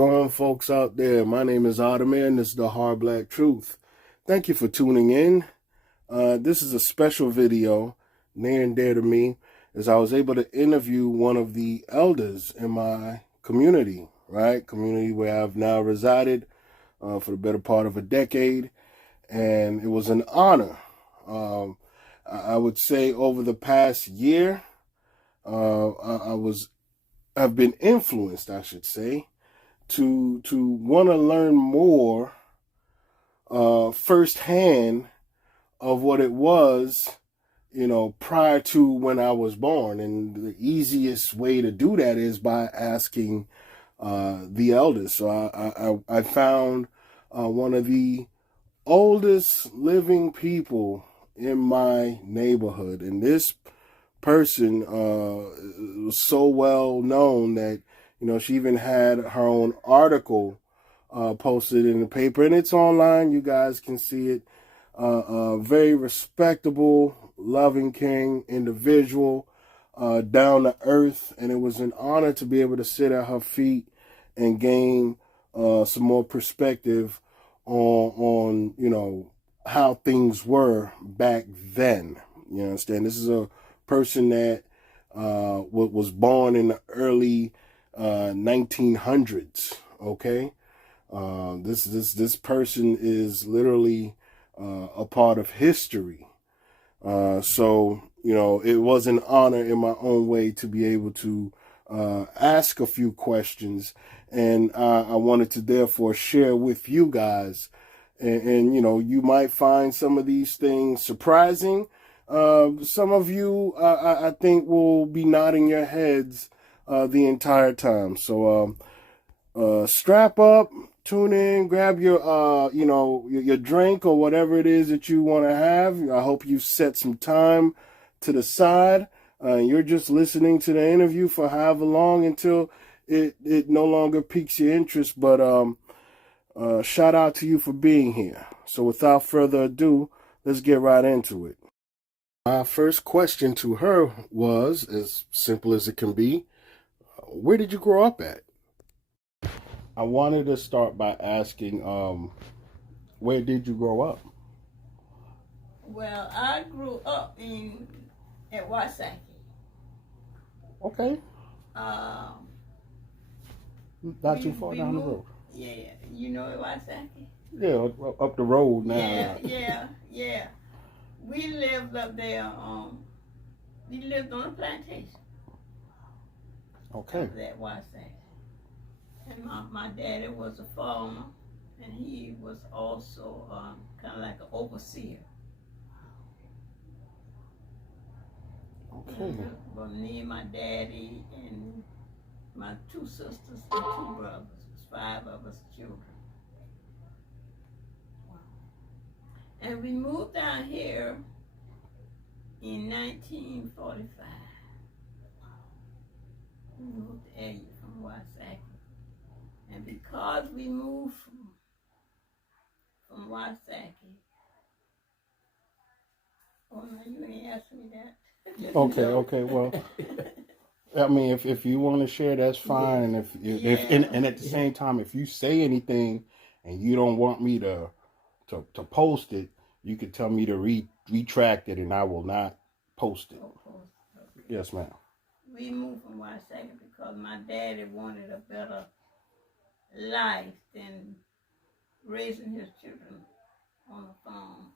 going, folks out there? My name is Odimir, and this is the Hard Black Truth. Thank you for tuning in. This is a special video, near and dear to me, as I was able to interview one of the elders in my community, right? Community where I've now resided for the better part of a decade, and it was an honor. I would say over the past year, I've been influenced, I should say, to want to learn more firsthand of what it was, prior to when I was born. And the easiest way to do that is by asking the elders. So I found one of the oldest living people in my neighborhood, and this person was so well known that she even had her own article posted in the paper, and it's online. You guys can see it. Very respectable, loving, caring individual, down to earth, and it was an honor to be able to sit at her feet and gain some more perspective on how things were back then. You understand? This is a person that was born in the early 1900s. Okay, this person is literally a part of history. So it was an honor in my own way to be able to ask a few questions, and I wanted to therefore share with you guys. And you might find some of these things surprising. Some of you, I think, will be nodding your heads the entire time. So strap up, tune in, grab your your drink or whatever it is that you want to have. I hope you set some time to the side. You're just listening to the interview for however long until it no longer piques your interest. But shout out to you for being here. So without further ado, let's get right into it. My first question to her was as simple as it can be. Where did you grow up at? I wanted to start by asking, where did you grow up? Well, I grew up at Wasaki. Okay. Not too far down the road. Yeah, you know Wasaki? Yeah, up the road now. Yeah. We lived up there. We lived on a plantation. Okay. That Wasaki. And my daddy was a farmer, and he was also kind of like an overseer. Okay. But me and my daddy and my two sisters and two brothers. It was 5 of us children. And we moved down here in 1945. We moved to Elliott from Wasaki. And because we moved from Wasaki, oh no, you ain't asked me that. Okay. Well, I mean, if you want to share, that's fine. And at the same time, if you say anything and you don't want me to post it, you could tell me to retract it, and I will not post it. Okay. Yes, ma'am. We moved from Wasaki because my daddy wanted a better life than raising his children on a farm,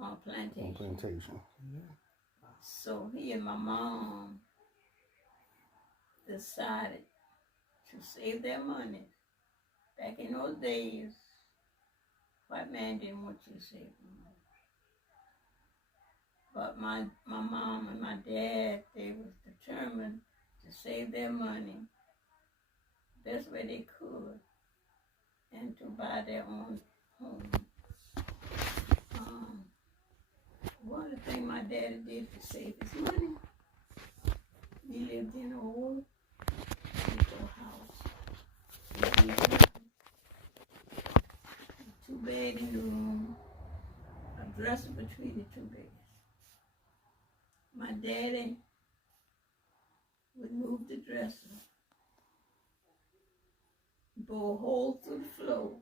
on a plantation. So he and my mom decided to save their money. Back in those days, white man didn't want you to save money. But my mom and my dad, they was determined to save their money best way they could and to buy their own home. One of the things my daddy did to save his money, he lived in an old house. He lived in a 2-bed room, a dresser between the 2 beds. My daddy would move the dresser bore a hole through the floor,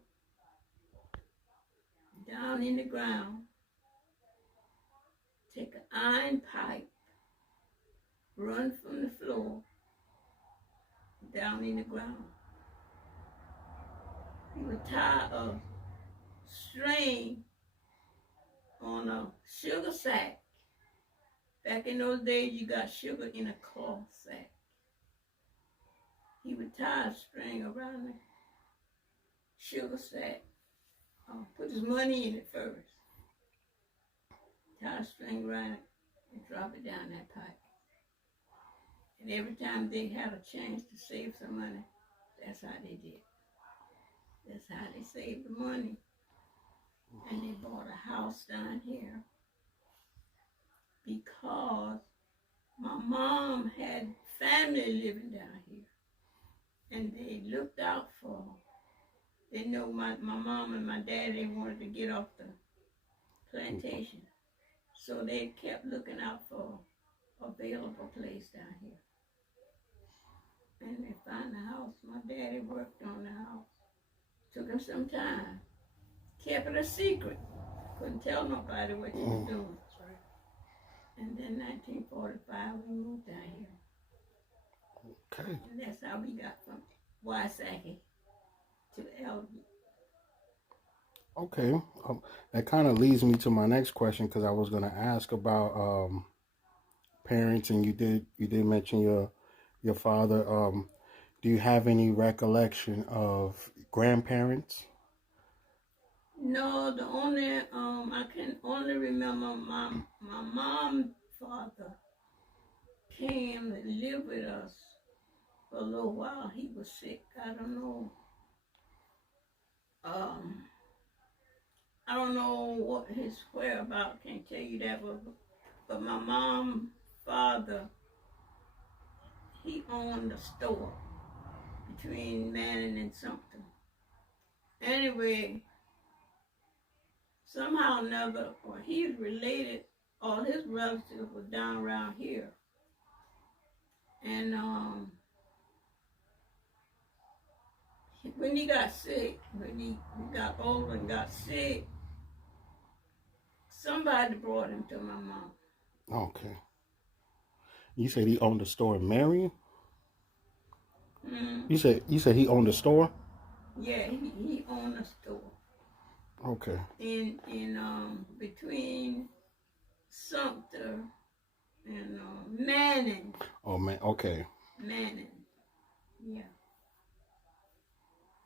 down in the ground, take an iron pipe, run from the floor, down in the ground. He would tie a string on a sugar sack. Back in those days, you got sugar in a cloth sack. He would tie a string around the sugar sack. Put his money in it first. Tie a string around it and drop it down that pipe. And every time they had a chance to save some money, that's how they did. That's how they saved the money. And they bought a house down here because my mom had family living down here. And they looked out for her. They know my mom and my dad, they wanted to get off the plantation. So they kept looking out for an available place down here. And they found the house. My daddy worked on the house. Took him some time. Kept it a secret. Couldn't tell nobody what he was doing. And then 1945, we moved down here. Okay. And that's how we got from Wysocki to Elliott. Okay. That kind of leads me to my next question, because I was going to ask about parents, and you did mention your father. Do you have any recollection of grandparents? No, the only I can only remember my mom's father came and lived with us for a little while. He was sick. I don't know. I don't know what his whereabouts. Can't tell you that, but my mom's father, he owned a store between Manning and Sumter. Anyway, somehow or another, or he's related, all his relatives were down around here. And when he got sick, when he got old and got sick, somebody brought him to my mom. Okay. You said he owned a store in Marion? Mm. You said he owned a store? Yeah, he owned a store. Okay. In between Sumter and Manning. Oh man, okay. Manning. Yeah.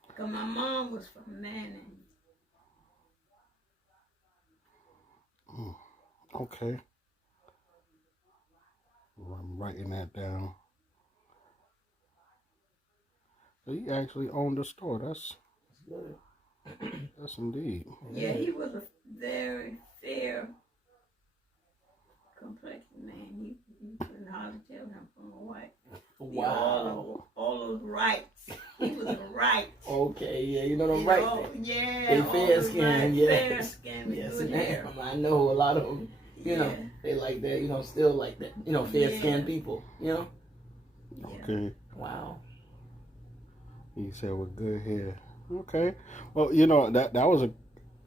Because my mom was from Manning. Okay. I'm writing that down. So he actually owned a store. That's good. That's indeed. Yeah, he was a very fair complexion man. You couldn't hardly tell him from a white. Wow. All those rights. He was a right. Okay, yeah, you know them right. Yeah. They fair skin, yeah. Fair skin with Yes, good hair. ma'am. I know a lot of them, you know, they like that, you know, still like that, you know, fair skinned people, you know? Okay. Wow. He said with good hair. Okay. Well, you know, that was a,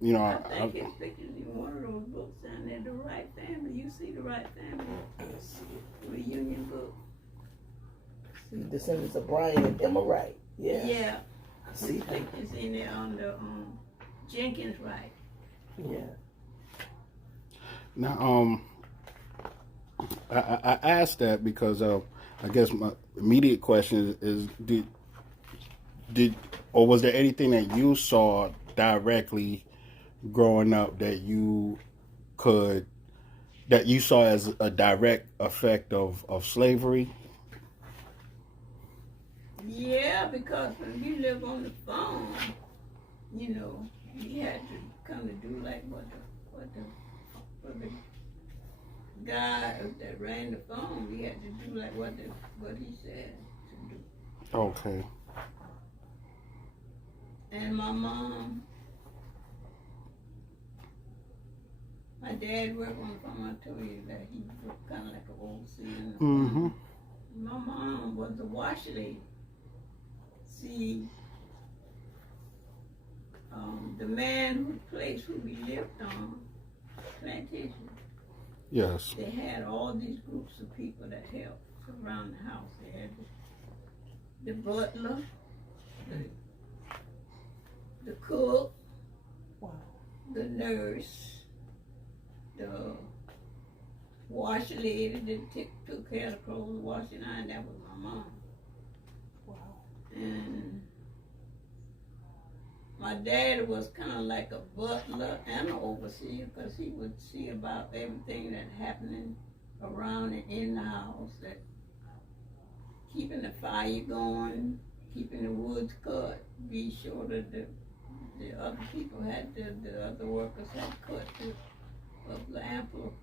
you know, I think it's pictures in one of those books down there, The Right Family. You see The Right Family? Reunion book. See, descendants of Brian and Emma Wright. Yeah. Yeah. I see. I think it's in there on the Jenkins Wright. Yeah. Now, I asked that because I guess my immediate question is did or was there anything that you saw directly growing up that you saw as a direct effect of slavery? Yeah, because when you live on the farm, you know, you had to kind of do like what the guy that ran the farm, we had to do like what he said to do. Okay. And my mom, my dad worked on the farm. I told you that he was kind of like an overseer in the farm. My mom was the wash lady. See, the man whose place who we lived on, plantation, Yes. they had all these groups of people that helped around the house. They had the butler, the cook, Wow. the nurse, the wash lady that took care of the clothes, washing iron. That was my mom. Wow. And my dad was kind of like a butler and an overseer, because he would see about everything that happening around and in the house, that keeping the fire going, keeping the woods cut, be sure that the other people had, the other workers had cut the ample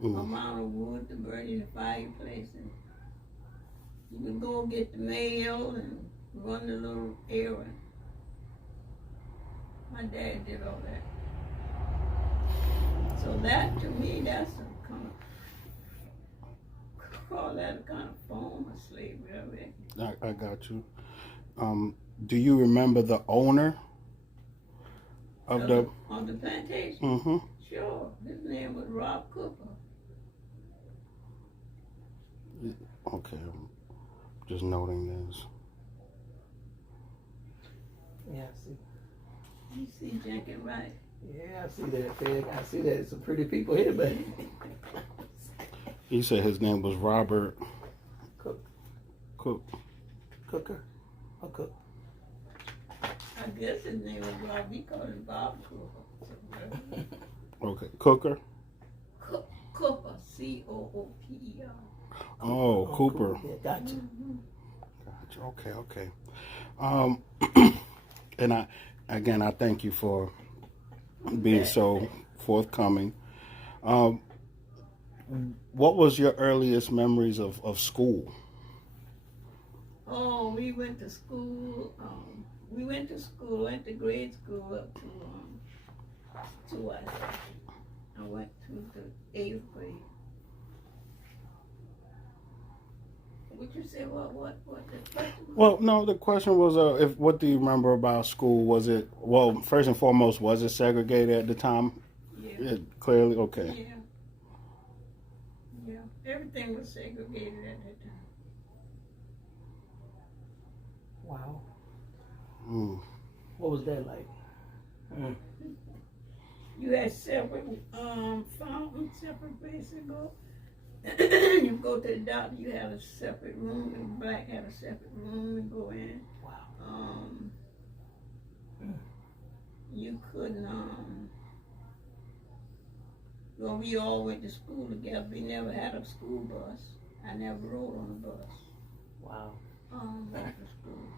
amount of wood to burn in the fireplace. And you would go get the mail and run the little errand. My dad did all that. So that, to me, that's a kind of, call that a kind of form of slavery, I reckon. I got you. Do you remember the owner of the plantation? Mm-hmm. Sure. His name was Rob Cooper. Okay, I'm just noting this. Yeah, I see. You see Jenkins, right? Yeah, I see that, Fed. I see that. It's some pretty people here, but He said his name was Robert Cook. Cooker. A cook. I guess his name was Rob. We called him Bob Cooper. Okay, Cooker. Cooper, C-O-O-P-E-R. Oh, Cooper. Yeah, gotcha. Gotcha. Okay. And I thank you for being so forthcoming. What was your earliest memories of school? Oh, we went to school. Went to grade school up to I went to the 8th grade. What you say? What the question was? Well, no, the question was, what do you remember about school? Was it, well, first and foremost, was it segregated at the time? Yeah. Clearly, okay. Yeah. Everything was segregated at that time. Wow. Mm. What was that like? You had separate fountains, separate places to go. You go to the doctor, you had a separate room, and black had a separate room to go in. Wow. You couldn't, well, we all went to school together. We never had a school bus. I never rode on a bus. Wow. Back to school.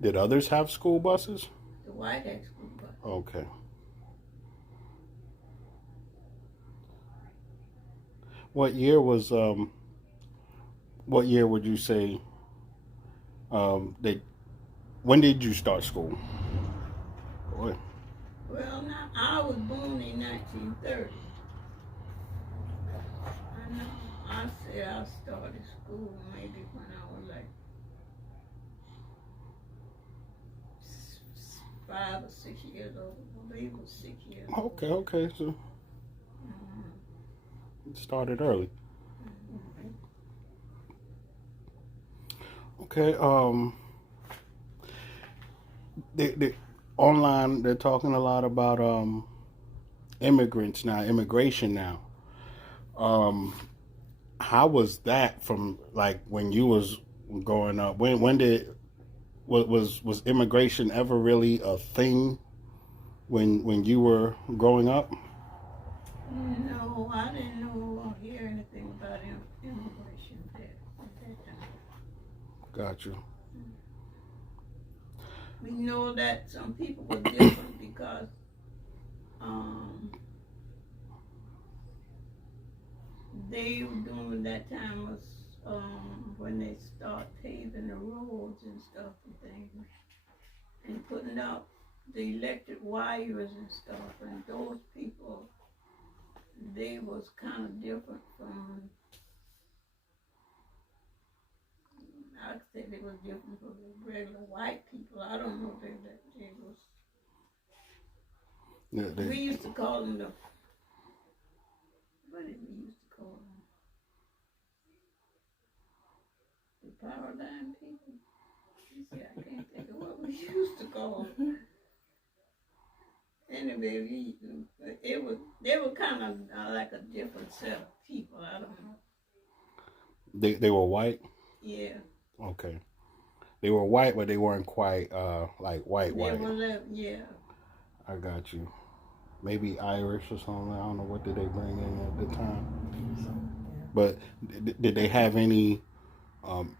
Did others have school buses? The white had school bus. Okay. What year would you say, when did you start school? Boy. Well, now, I was born in 1930. I know. I said I started school maybe when I was like 5 or 6 years old. Maybe it was 6 years old. Okay, so it started early. Okay, the online, they're talking a lot about immigration now. How was that from like when you was growing up? When did was immigration ever really a thing when you were growing up? No, I didn't know or hear anything about immigration at that time. Got you. We know that some people were different because they were doing that time was when they start paving the roads and stuff and things and putting up the electric wires and stuff, and those people, they was kind of different from, I said they was different from the regular white people. I don't know if they was. Yeah, We used to call them what did we used to call them? The power line people. You see, I can't think of what we used to call them. Anyway, they were kind of like a different set of people. I don't know. They were white? Yeah. Okay. They were white, but they weren't quite like white. They were yeah. I got you. Maybe Irish or something. I don't know what did they bring in at the time. But did they have any,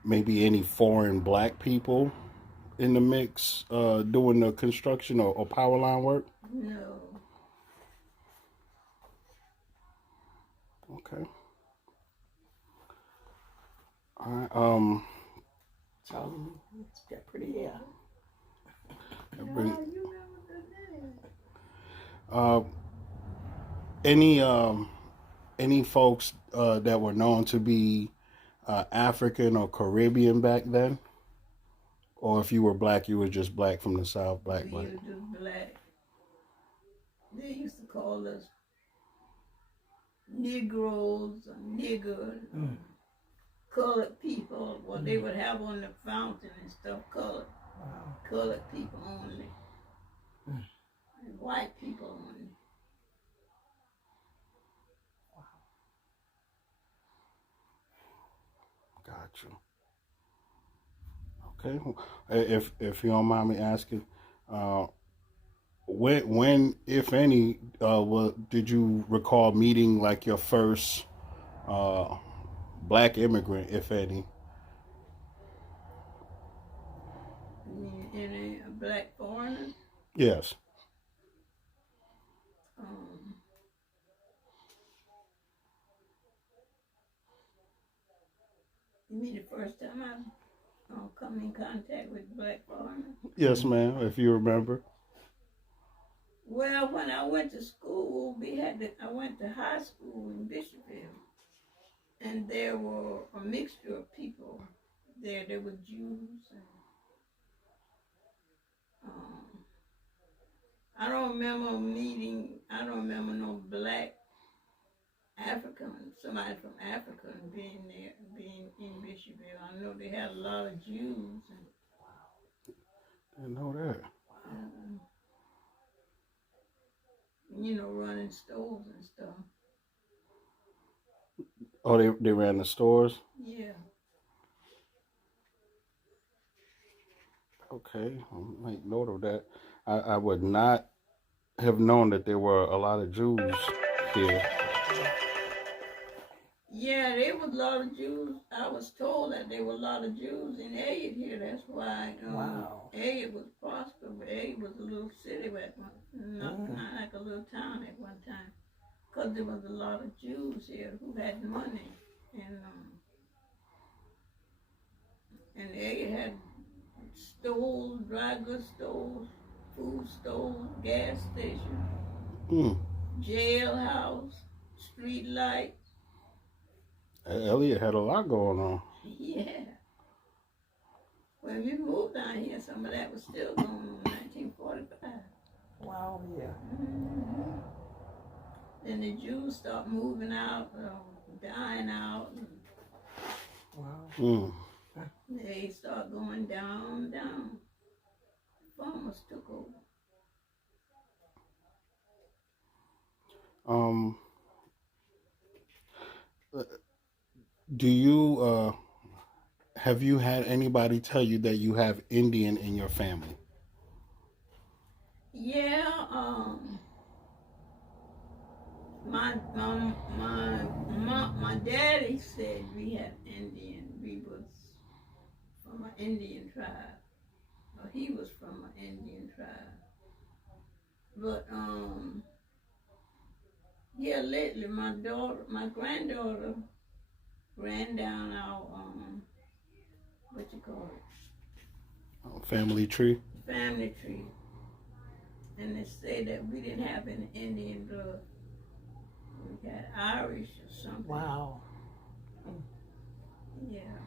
maybe any foreign black people in the mix doing the construction or power line work? No. Okay. All right. Charlie, it's got pretty hair. You never did that. Any folks that were known to be African or Caribbean back then? Or if you were black, you were just black from the South, black. We used to black. They used to call us Negroes or niggers, colored people. What they would have on the fountain and stuff, colored. Wow. Colored people only. And white people only. Got you. Okay. If you don't mind me asking, when, if any, did you recall meeting like your first black immigrant, if any? You mean any black foreigners? Yes. You mean the first time I come in contact with black foreigners? Yes, ma'am, if you remember. Well, when I went to school, I went to high school in Bishopville, and there were a mixture of people there. There were Jews, and I don't remember no black African, somebody from Africa being there, being in Bishopville. I know they had a lot of Jews. Didn't know that. Running stores and stuff. Oh, they ran the stores? Yeah. Okay, I'll make note of that. I would not have known that there were a lot of Jews here. Yeah, there was a lot of Jews. I was told that there were a lot of Jews in Elliott here. That's why Elliott was prosperous. But Elliott was a little city at one, not like a little town at one time, because there was a lot of Jews here who had money, and Elliott had stores, dry goods stores, food stores, gas stations, jailhouse, street lights. Elliott had a lot going on. Yeah. When we moved down here, some of that was still going on in 1945. Wow, yeah. Then the Jews start moving out, dying out. Wow. They start going down. Farmers took over. Do you have you had anybody tell you that you have Indian in your family? Yeah, my daddy said we had Indian. We was from an Indian tribe. Or he was from an Indian tribe. But yeah, lately my granddaughter ran down our what you call it? Family tree. Family tree. And they say that we didn't have any Indian blood. We got Irish or something. Wow. Yeah.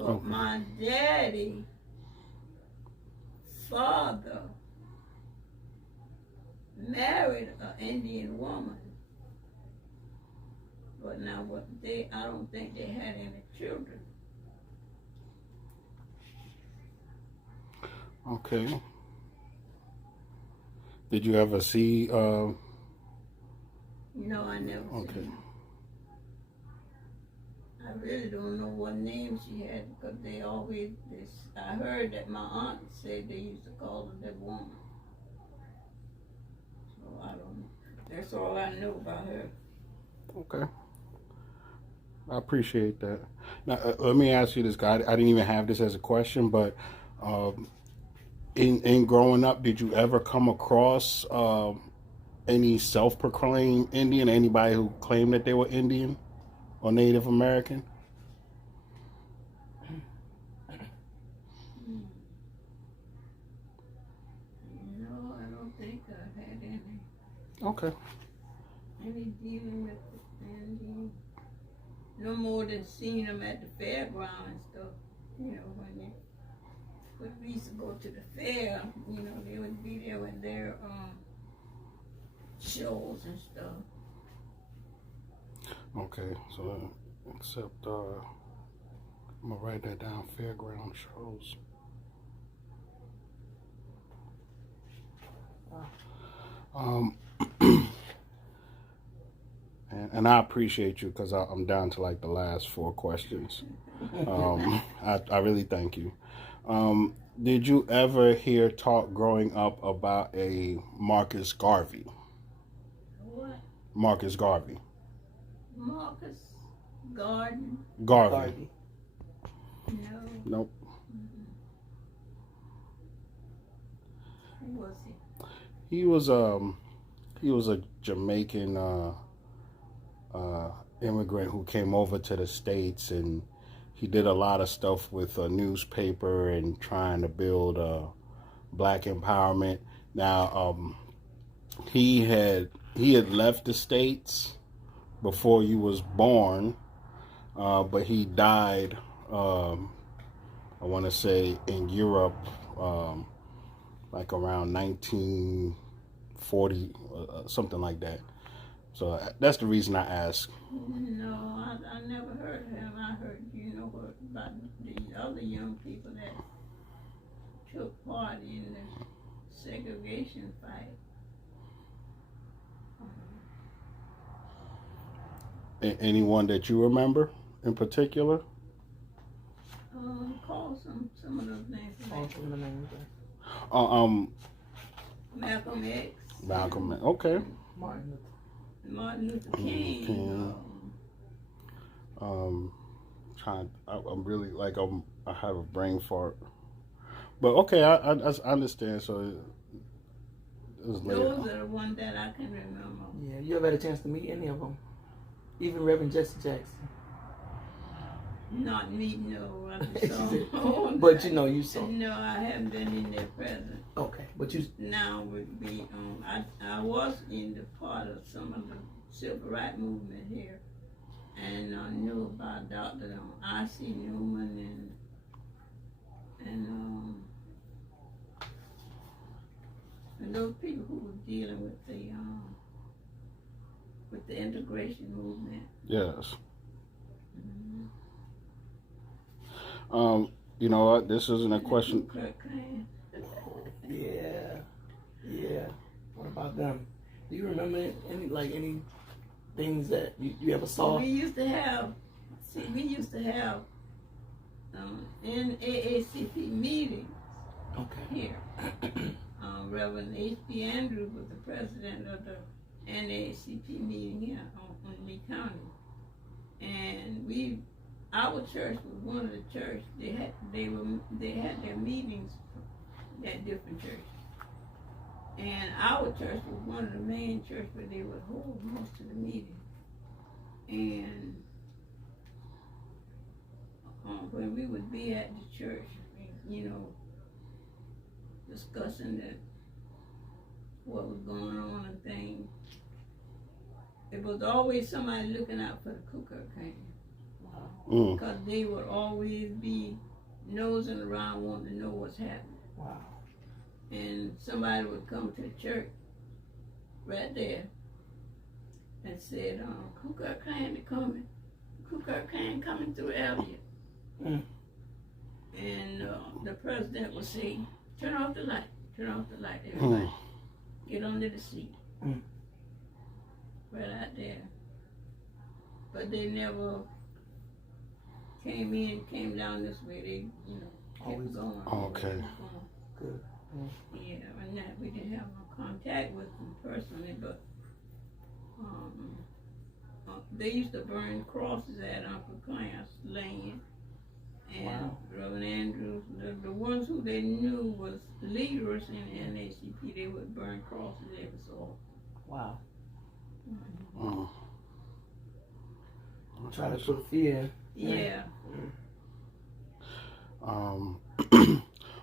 But Okay. my daddy, father, married an Indian woman. But now I don't think they had any children. Okay. Did you ever see? No, I never Okay. seen her. I really don't know what name she had because I heard that my aunt said they used to call her that woman. So I don't know. That's all I know about her. Okay. I appreciate that. Now, let me ask you this, guy. I didn't even have this as a question, but in growing up, did you ever come across any self-proclaimed Indian? Anybody who claimed that they were Indian or Native American? No, I don't think I've had any Okay. dealing with Indian. No more than seeing them at the fairground and stuff. You know, when we used to go to the fair, you know, they would be there with their shows and stuff. Okay. So, except I'm gonna write that down. Fairground shows. And I appreciate you because I'm down to like the last 4 questions. I really thank you. Did you ever hear talk growing up about a Marcus Garvey? What? Marcus Garvey. Marcus Garden? Garvey. No. Nope. Who was he? He was a Jamaican immigrant who came over to the States, and he did a lot of stuff with a newspaper and trying to build black empowerment. Now, he had left the States before you was born, but he died. I want to say in Europe, like around 1940, something like that. So that's the reason I asked. No, I never heard of him. I heard, about the other young people that took part in the segregation fight. Anyone that you remember in particular? Call some of those names. Malcolm X. Malcolm. Okay. Martin Luther King. I'm really like I have a brain fart, but okay, I understand. So it was later. Those are the ones that I can remember. Yeah, you ever had a chance to meet any of them? Even Reverend Jesse Jackson. Not me, no. I saw. But you saw. No, I haven't been in their presence. Okay, but you. Now would be I was in the part of some of the civil rights movement here, and I knew about Dr. I.C. Newman and those people who were dealing with the integration movement. Yes. Mm-hmm. You know what? This isn't a question. Yeah. What about them? Do you remember any things that you ever saw? We used to have NAACP meetings. Okay. Here. Reverend H.B. Andrews was the president of the NAACP meeting here on Lee County, and our church was one of the churches. They had their meetings at different churches. And our church was one of the main churches where they would hold most of the meetings. And when we would be at the church, discussing what was going on and things, it was always somebody looking out for the Ku Klux Klan. Because they would always be nosing around wanting to know what's happening. Wow. And somebody would come to the church right there and said, Ku Klux Klan coming. Ku Klux Klan coming through Elliott. And the president would say, turn off the light, everybody. Get under the seat. Right out there. But they never came down this way. They, kept going. Okay. Good. Yeah, and that we didn't have no contact with them personally, but they used to burn crosses at Uncle Clarence Lane. And Reverend Andrews, the ones who they knew was leaders in NACP, they would burn crosses every so often. Wow. Okay. Try to put fear. Yeah.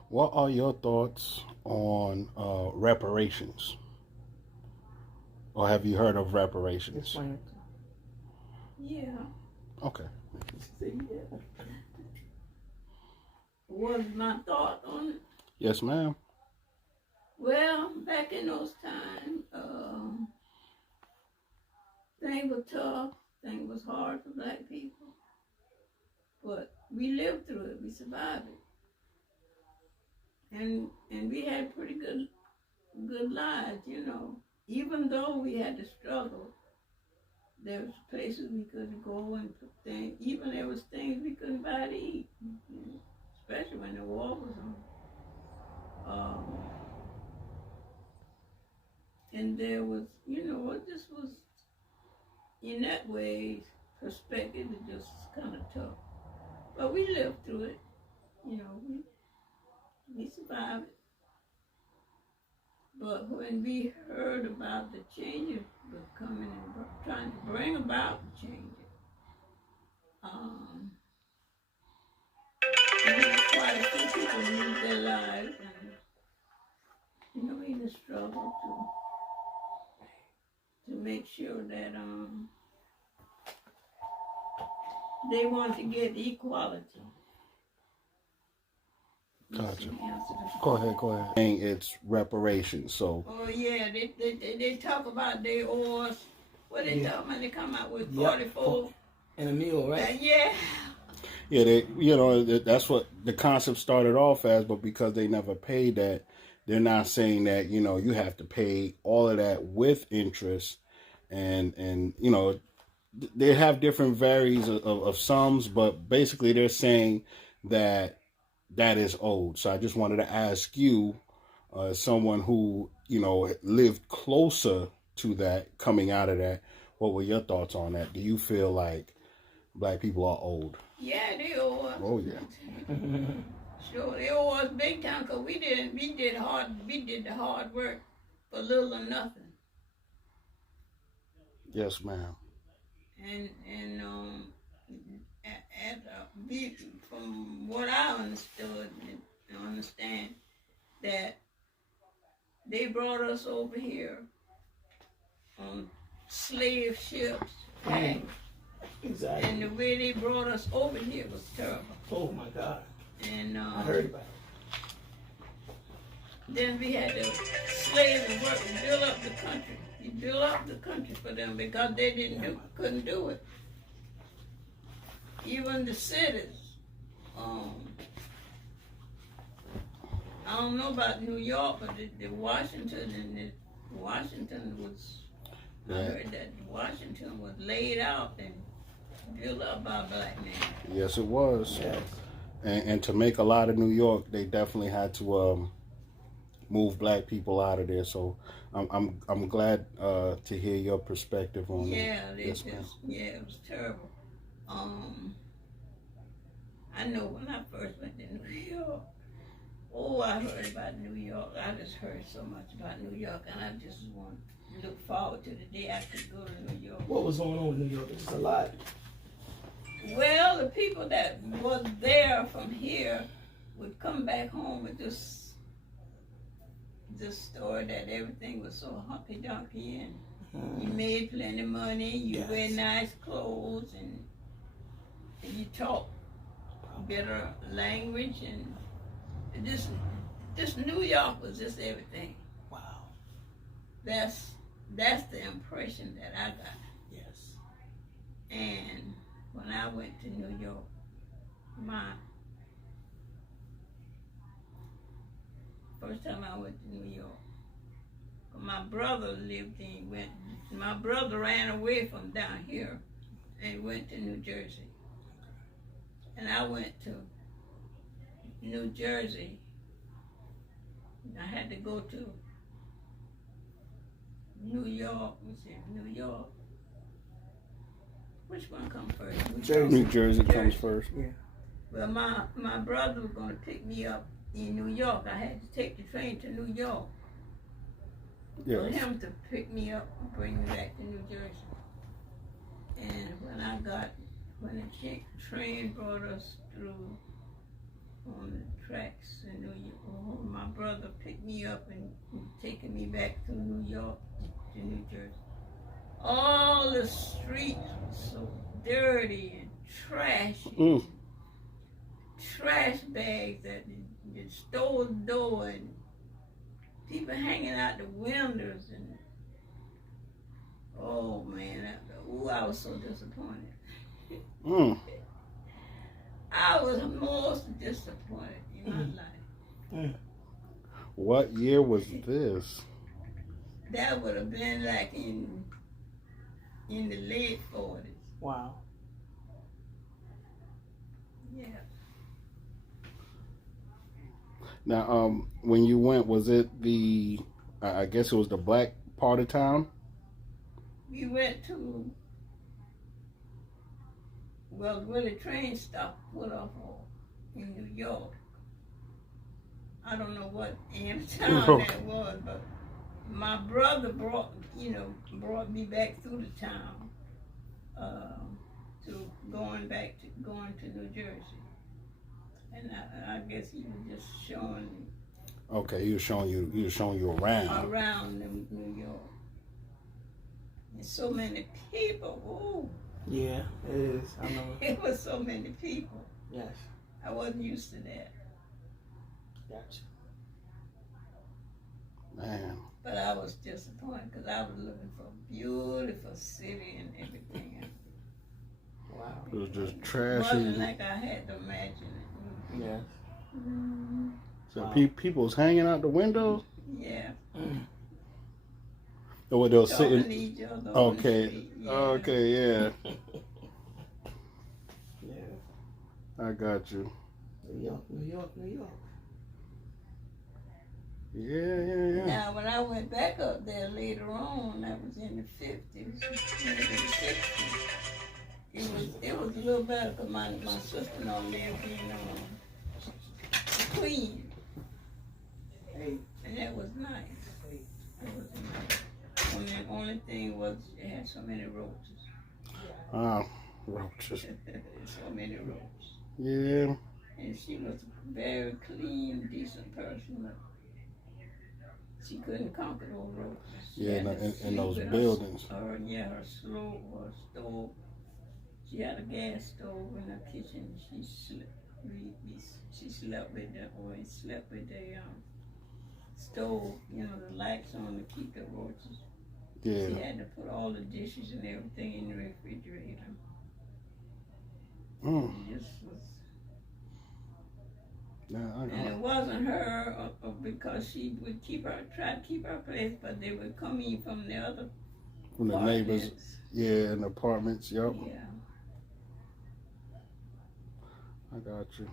What are your thoughts on reparations? Or have you heard of reparations? Explain it. Yeah. Okay. Say yeah. What was my thought on it? Yes, ma'am. Well, back in those times, things were tough. Things was hard for black people. But we lived through it. We survived it. And we had pretty good lives, Even though we had to struggle, there was places we couldn't go and things. Even there was things we couldn't buy to eat, especially when the war was on. And there was, it just was, in that way, perspective, it just kind of tough. But we lived through it, we survived it. But when we heard about the changes were coming and trying to bring about the changes, quite a few people lived their lives and, in the struggle to make sure that they want to get equality. Gotcha. Go ahead. It's reparations, so. Oh yeah, they talk about they owe us. What they talk about? They come out with 44 and a meal, right? Yeah. Yeah, that's what the concept started off as, but because they never paid that, they're not saying that, you have to pay all of that with interest, and they have different varies of sums, but basically they're saying that is owed. So I just wanted to ask you, someone who, lived closer to that, coming out of that, what were your thoughts on that? Do you feel like black people are owed? Yeah, they owe us. Oh yeah. Sure, they owe us big time because we did the hard work for little or nothing. Yes, ma'am. And from what I understood and understand, that they brought us over here on slave ships. Okay? Exactly. And the way they brought us over here was terrible. Oh my God. And I heard about it. Then we had to slave and work and build up the country. We built up the country for them because they couldn't do it. Even the cities. I don't know about New York, but the Washington was. I heard that Washington was laid out and built up by black men. Yes, it was. Yes. And to make a lot of New York, they definitely had to move black people out of there. So I'm glad to hear your perspective on that. It was terrible. I know when I first went to New York, I heard about New York. I just heard so much about New York, and I just want to look forward to the day I could go to New York. What was going on in New York? It's a lot. Well, the people that was there from here would come back home with this story that everything was so hunky-dunky and you made plenty of money, you wear nice clothes, and and you talk better language, and this New York was just everything. Wow. That's the impression that I got. Yes. And when I went to New York, my first time I went to New York, my brother lived in, my brother ran away from down here and went to New Jersey. And I went to New Jersey. I had to go to New York. New York. Which one comes first? New Jersey comes first. Yeah. Well, my brother was going to pick me up in New York. I had to take the train to New York for Yes. him to pick me up and bring me back to New Jersey. And when the train brought us through on the tracks in New York, my brother picked me up and taking me back to New York, to New Jersey. All the streets were so dirty and trashy. Trash bags that stole the door, and people hanging out the windows, and oh man, I was so disappointed. I was most disappointed in my life. What year was this? That would have been like in the late 40s. Wow. Yeah. Now, when you went, was it the? I guess it was the black part of town. We went to where the train stop put off in New York. I don't know what end of town that was, but my brother brought me back through the town to going to New Jersey, and I guess he was just showing me. Okay, he was showing you around. Around New York. And so many people. Ooh. Yeah, it is. I know. It was so many people. Yes. I wasn't used to that. Gotcha. Man. But I was disappointed because I was looking for a beautiful city and everything. Wow. It was just It trashy. wasn't like I had to imagine it. Yes. Mm-hmm. So Wow. people was hanging out the windows. Yeah. Or they were Talking to sitting. each other on the Okay. street. Yeah. Okay. Yeah. Yeah. I got you. New York, New York, New York. Yeah. Now, when I went back up there later on, that was in the 50s, maybe the 60s. It was a little better because my sister-in-law lived in Queens. Hey. And that was nice. It was nice. The only thing was it had so many roaches. Roaches. So many roaches. Yeah. And she was a very clean, decent person, but she couldn't conquer those roaches. She Yeah, had to in sleep those with buildings. her stove. She had a gas stove in her kitchen. She slept with the stove, the lights on to keep the roaches. Yeah. She had to put all the dishes and everything in the refrigerator. It just was. And it wasn't her because she would try to keep her place, but they would come in from the other From the neighbors. Yeah, in the apartments. Yep. Yeah. I got you.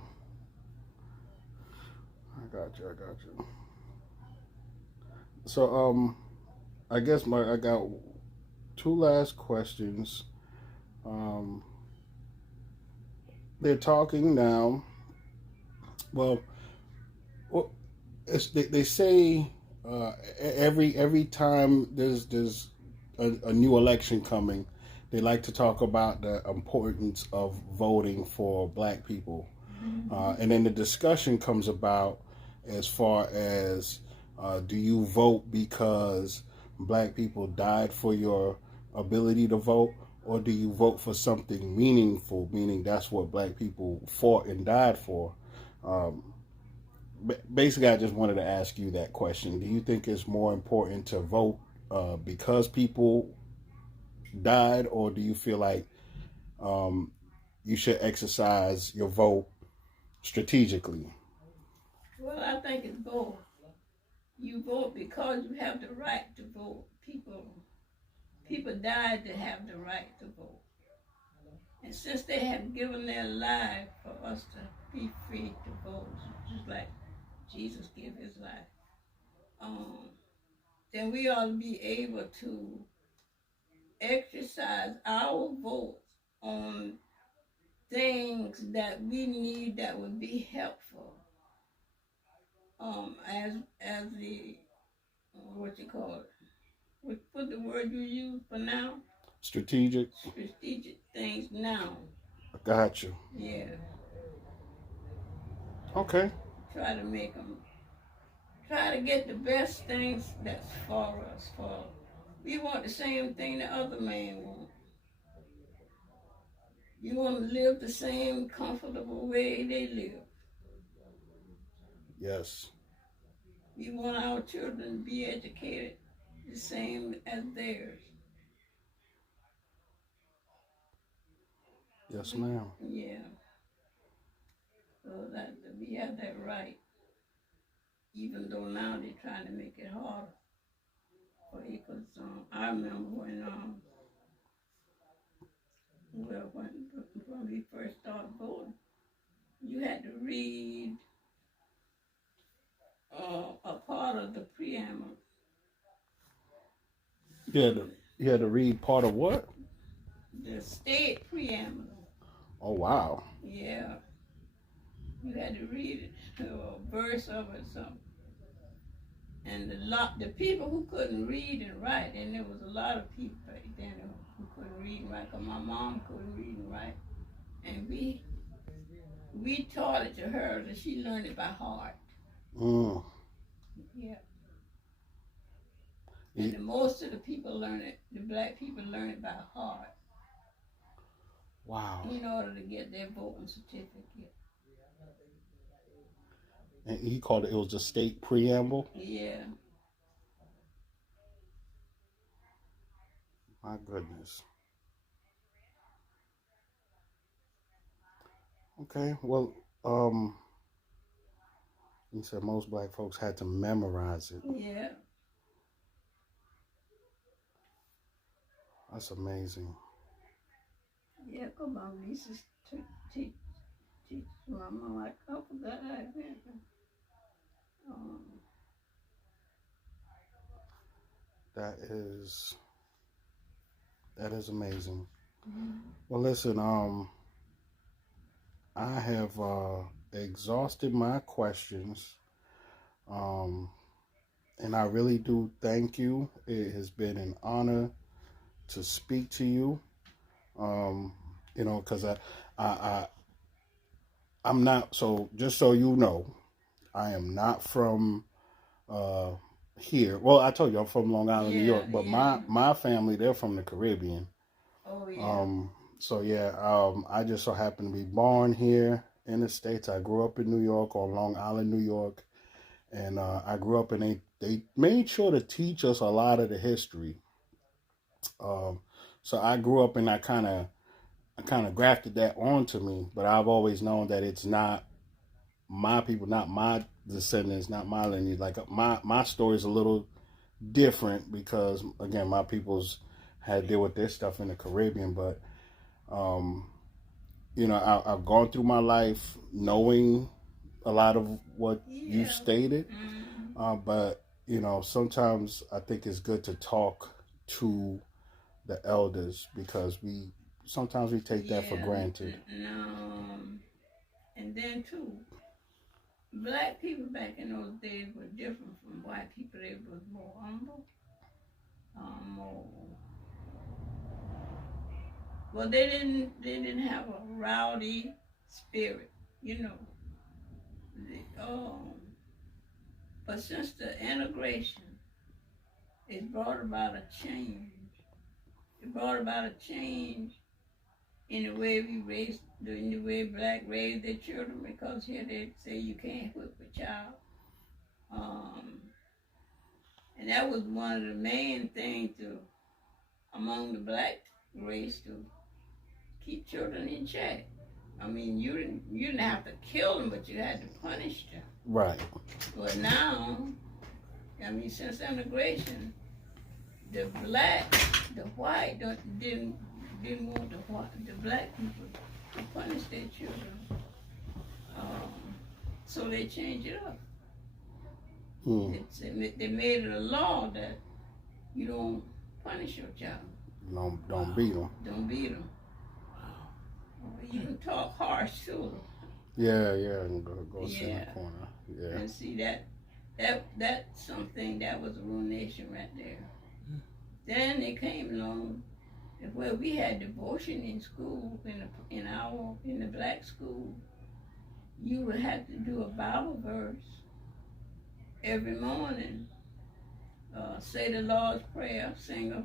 So, I guess I got two last questions. They're talking now. Well, they say every time there's a new election coming, they like to talk about the importance of voting for black people. And then the discussion comes about as far as do you vote because black people died for your ability to vote, or do you vote for something meaningful, meaning that's what black people fought and died for? Basically, I just wanted to ask you that question. Do you think it's more important to vote because people died, or do you feel like you should exercise your vote strategically? Well, I think it's both. You vote because you have the right to vote. People died to have the right to vote. And since they have given their life for us to be free to vote, just like Jesus gave his life, then we ought to be able to exercise our votes on things that we need that would be helpful. As the what you call it? What the word you use for now? Strategic. Strategic things now. Got you. Yeah. Okay. Try to make them. Try to get the best things that's for us. We want the same thing the other man wants. You want to live the same comfortable way they live. Yes. We want our children to be educated the same as theirs. Yes, ma'am. Yeah. So that we have that right. Even though now they're trying to make it harder. Because I remember when we first started voting, you had to read a part of the preamble. You had to read part of what? The state preamble. Oh, wow. Yeah. You had to read it, a verse of it, something. And the people who couldn't read and write, and there was a lot of people back then who couldn't read and write, because my mom couldn't read and write. And we taught it to her, and she learned it by heart. Yeah. And most of the people learn it, the black people learn it by heart. Wow. In order to get their voting certificate. And he called it was the state preamble? Yeah. My goodness. Okay, well, you said most black folks had to memorize it. Yeah. That's amazing. Yeah, come on, Lisa, teach Mama, like, I forgot how it went. That is amazing. Mm-hmm. Well, listen, I have exhausted my questions, and I really do thank you. It has been an honor to speak to you. Because I'm not, so just so you know, I am not from here. Well, I told you I'm from Long Island, New York, but my family, they're from the Caribbean. Oh, yeah. So yeah, I just so happened to be born here in the States. I grew up in New York, on Long Island, New York, and I grew up and they made sure to teach us a lot of the history. So I grew up and I kind of grafted that onto me, but I've always known that it's not my people, not my descendants, not my lineage. Like my story is a little different because again, my people's had to deal with this stuff in the Caribbean, but I've gone through my life knowing a lot of what you stated, but sometimes I think it's good to talk to the elders because sometimes we take that for granted. And then too, black people back in those days were different from white people. They was more humble, more. Well, they didn't have a rowdy spirit, But since the integration, it brought about a change. it brought about a change in the way we raised, in the way black raised their children, because here they say you can't whip a child. And that was one of the main things among the black race to keep children in check. I mean, you didn't have to kill them, but you had to punish them. Right. But now, I mean, since integration, the white didn't want the black people to punish their children. So they changed it up. They made it a law that you don't punish your child. Don't beat them. Don't beat them. You can talk harsh to them. Yeah, and go sit in the corner. Yeah. And see that's something that was a ruination right there. Then they came along where we had devotion in school, in the black school. You would have to do a Bible verse every morning. Say the Lord's Prayer, sing a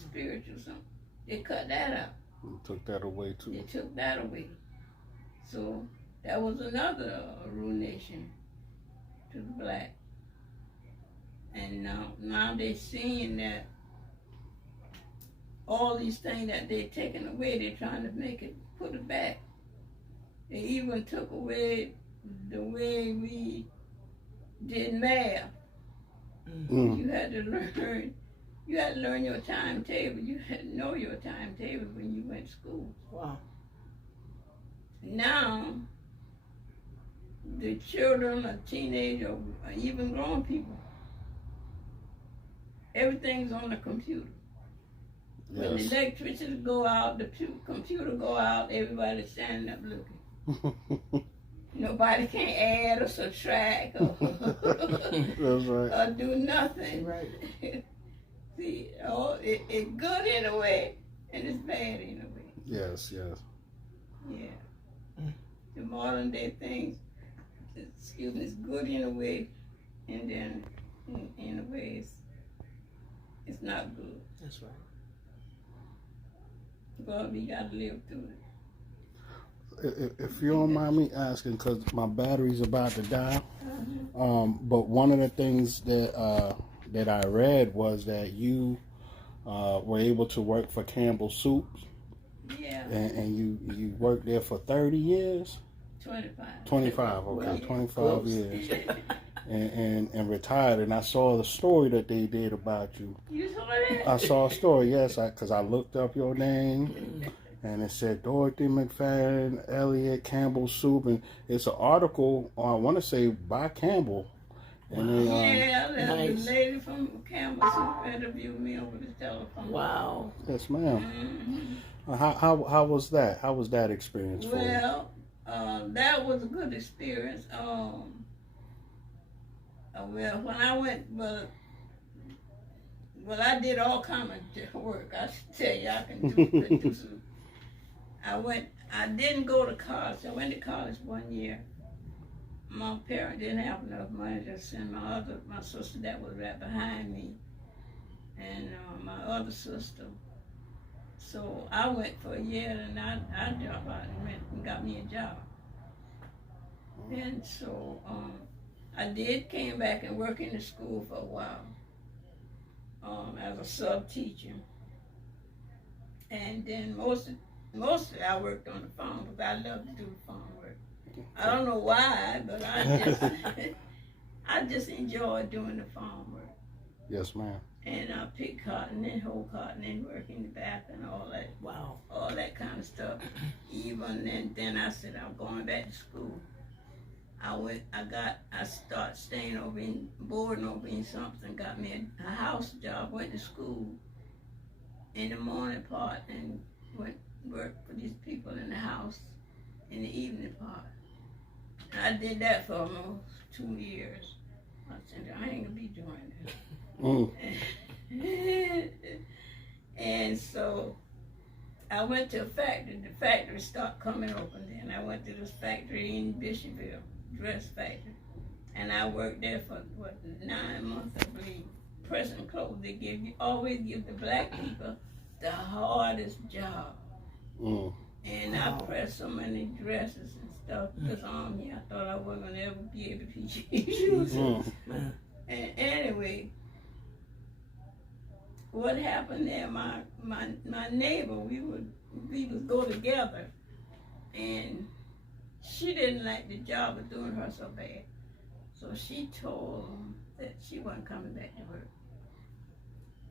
spiritual song. They cut that out. Took that away too. They took that away. So that was another ruination to the black. And now they're seeing that all these things that they're taking away, they're trying to put it back. They even took away the way we did math. You had to learn. You had to learn your timetable. You had to know your timetable when you went to school. Wow. Now, the children, or teenagers, or even grown people, everything's on the computer. Yes. When the electricity go out, the computer go out, everybody's standing up looking. Nobody can add or subtract or, That's right. or do nothing. Right. See, it's good in a way, and it's bad in a way. Yes. Yeah. The modern day things, it's good in a way, and then in a way it's not good. That's right. But we got to live through it. If you don't mind me asking, because my battery's about to die, but one of the things that I read was that you were able to work for Campbell Soups. Yeah. And you worked there for 30 years? 25. 25, okay, Well, 25 close. years. And retired, and I saw the story that they did about you. You saw that? I saw a story, yes, because I looked up your name, and it said Dorothy McFadden, Elliott, Campbell Soup, and it's an article, I want to say, by Campbell. And then, Yeah, Nice. the lady from Campbell Soup interviewed me over the telephone. Wow. yes, ma'am. Mhm. How was that? How was that experience for you? Well, that was a good experience. Well, when I went, well, I did all kind of work. I should tell you, I could do some. I didn't go to college. I went to college 1 year. My parents didn't have enough money to send my sister that was right behind me, and my other sister. So I went for a year, and I dropped out and went and got me a job. And so I came back and worked in the school for a while as a sub teacher. And then mostly I worked on the phone because I love to do the phone work. I don't know why, but I just enjoy doing the farm work. Yes, ma'am. And I pick cotton and hoe cotton and work in the back and all that. Wow. All that kind of stuff. Even and then I said I'm going back to school. I started staying over boarding over in something, got me a house job, went to school in the morning part and went work for these people in the house in the evening part. I did that for almost 2 years. I said, I ain't gonna be doing this. And so I went to a factory. The factory stopped coming open then. I went to this factory in Bishopville, dress factory. And I worked there for, 9 months, I believe. Pressing clothes. They always give the black people the hardest job. Mm. And I pressed so many dresses and stuff because on me. I thought I wasn't gonna ever be able to use it. Mm. And anyway, what happened there? My neighbor, we would go together, and she didn't like the job of doing her so bad, so she told him that she wasn't coming back to work,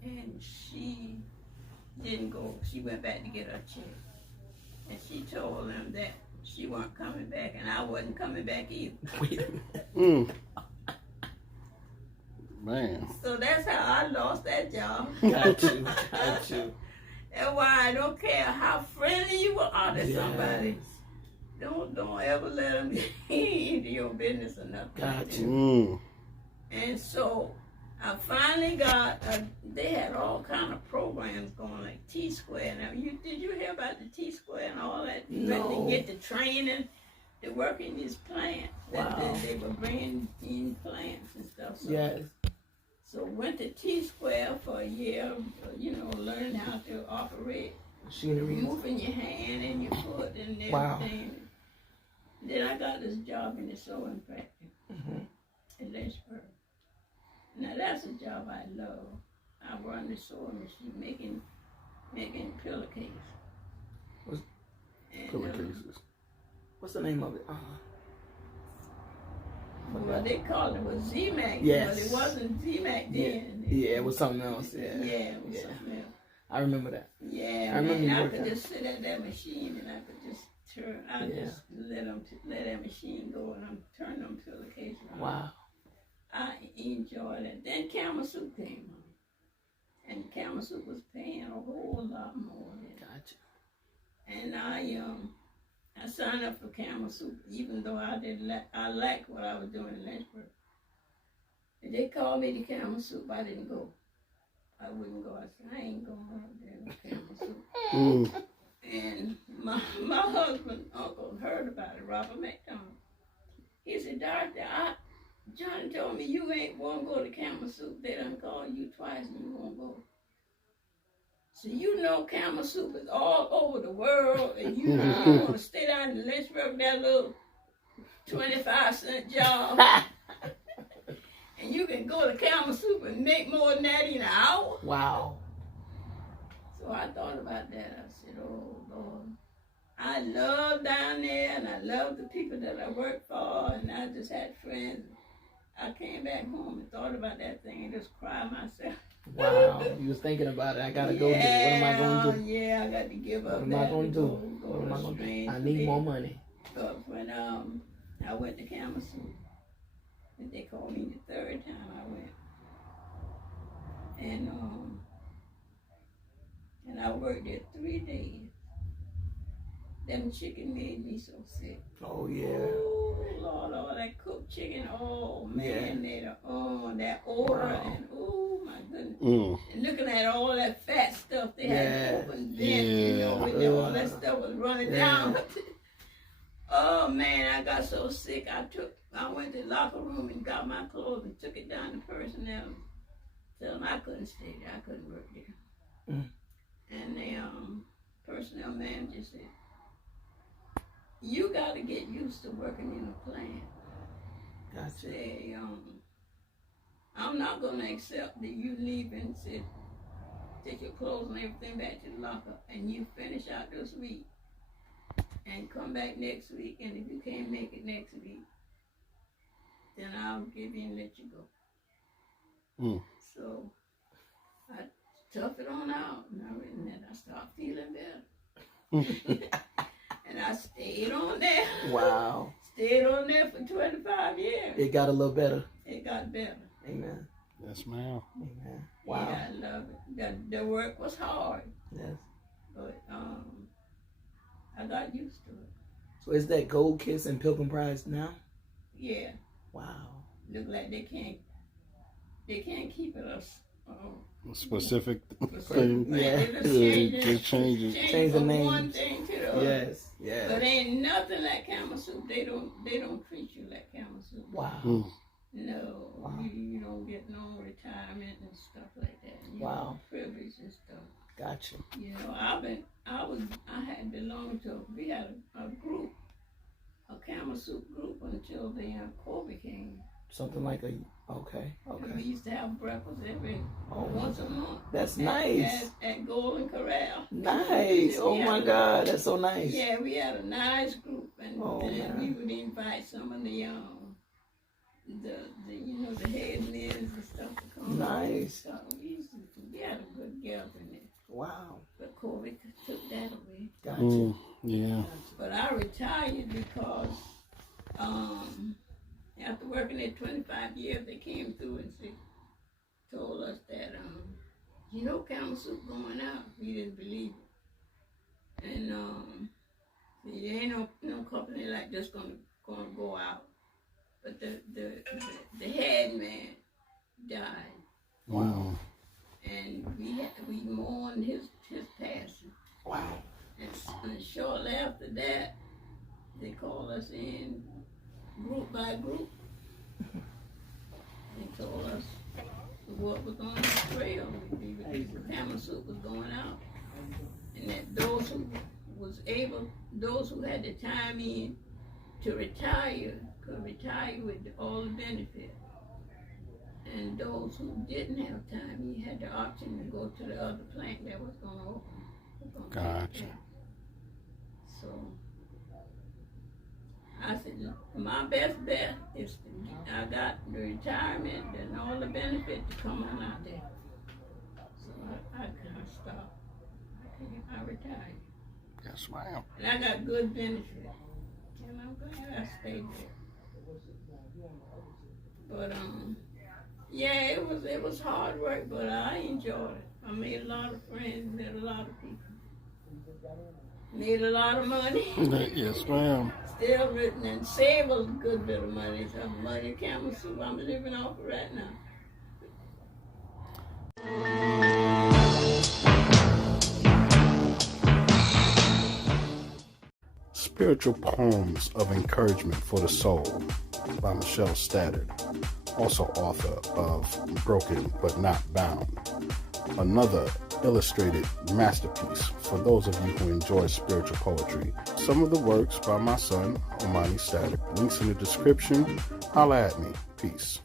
and she didn't go. She went back to get her check. And she told them that she wasn't coming back, and I wasn't coming back either. Wait a minute. Mm. Man. So that's how I lost that job. Got you. That's why I don't care how friendly you are to somebody. Don't ever let them get into your business or nothing. Got you. Mm. And so I finally got, they had all kind of programs going like T-Square. Now, did you hear about the T-Square and all that? No. They get the training to work in these plants. Wow. They were bringing in plants and stuff. So, Yes. So went to T-Square for a year, learning how to operate. Machinery. Moving your hand and your foot and everything. Wow. Then I got this job in the sewing factory in Lynchburg. Now that's a job I love. I run the sewing machine, making pillowcases. Pillowcases. What's the name of it? Well, they called it was Z-Mac, Yes. but it wasn't Z-Mac then. Yeah, it was something else. Yeah. It was something else. I remember that. Yeah, I remember and you I working. could just sit at that machine and I could just turn. I just let that machine go and I'm turning them pillowcases on. Wow. I enjoyed it. Then Camel Soup came on, and Camel Soup was paying a whole lot more. Gotcha. And I signed up for Camel Soup, even though I liked what I was doing in Lynchburg. And they called me to Camel Soup. I didn't go. I wouldn't go. I said, I ain't going up there with Camel Soup. Mm. And my husband, uncle, heard about it, Robert McDonald. He said, Doctor, John told me you ain't won't go to Camel Soup. They done called you twice and you won't go. So you know Camel Soup is all over the world and you want to stay down in Lynchburg, that little 25-cent job. And you can go to Camel Soup and make more than that in an hour. Wow. So I thought about that. I said, oh, Lord. I love down there and I love the people that I work for and I just had friends. I came back home and thought about that thing and just cried myself. Wow. You was thinking about it. I gotta go do it. What am I going to do? Yeah, I got to give up. What am I going to do? What am I going to do? I need more money. But when I went to Camel Soup, and they called me the third time I went. And I worked there 3 days. Them chicken made me so sick. Oh, yeah. Oh, Lord, all that cooked chicken. Oh, man, that odor. Wow. And, oh, my goodness. Mm. And looking at all that fat stuff they had open vent, Yeah. all that stuff was running down. Oh, man, I got so sick. I went to the locker room and got my clothes and took it down to personnel. Tell them I couldn't stay there. I couldn't work there. Mm. And the personnel manager said, you got to get used to working in a plant. Gotcha. Say, I'm not going to accept that you leave and say, take your clothes and everything back to the locker and you finish out this week and come back next week. And if you can't make it next week, then I'll give you and let you go. Mm. So I toughed it on out and then I started feeling better. And I stayed on there. Wow. Stayed on there for 25 years. It got a little better. It got better. Amen. Yes, ma'am. Amen. Wow. Yeah, I love it. The work was hard, Yes. but I got used to it. So is that Gold Kiss and Pilgrim Prize now? Yeah, Wow. look like they can't keep it us. Specific Like thing. Yeah. they Just change it. Change the from name. one thing to the other. Yes. Yes. But ain't nothing like Camel Soup. They don't treat you like Camel Soup. Wow. Mm. No, Wow. you don't get no retirement and stuff like that. You Wow. get privilege and stuff. Gotcha. You know, I had belonged to, we had a group, a camel soup group until the COVID came. Something like a, okay. We used to have breakfast once a month. That's nice. At Golden Corral. Nice. Oh my God, that's so nice. Yeah, we had a nice group, and we would invite some of the the head men and stuff to come. Nice. So we had a good gathering there. Wow. But COVID took that away. Gotcha. Yeah. But I retired because after working there 25 years, they came through and told us that, camel soup going out. We didn't believe it. And there ain't no company like this gonna go out. But the head man died. Wow. And we mourned his passing. Wow. And shortly after that, they called us in group by group. They told us what was on the trail. The camel soup was going out. And that those who had the time in to retire, could retire with all the benefits. And those who didn't have time, you had the option to go to the other plant that was going to open. Gotcha. So I said, my best bet is I got the retirement and all the benefits to come on out there. So I stopped. I retired. Yes, ma'am. And I got good benefits. And I'm glad I stayed there. But yeah, it was hard work, but I enjoyed it. I made a lot of friends, met a lot of people. Made a lot of money. Yes, ma'am. Still written and saved a good bit of money. So money camel soup I'm living off of right now. Spiritual Poems of Encouragement for the Soul by OdimirStadard, also author of Broken But Not Bound. Another illustrated masterpiece for those of you who enjoy spiritual poetry. Some of the works by my son, OdimirStadard. Links in the description. Holla at me. Peace.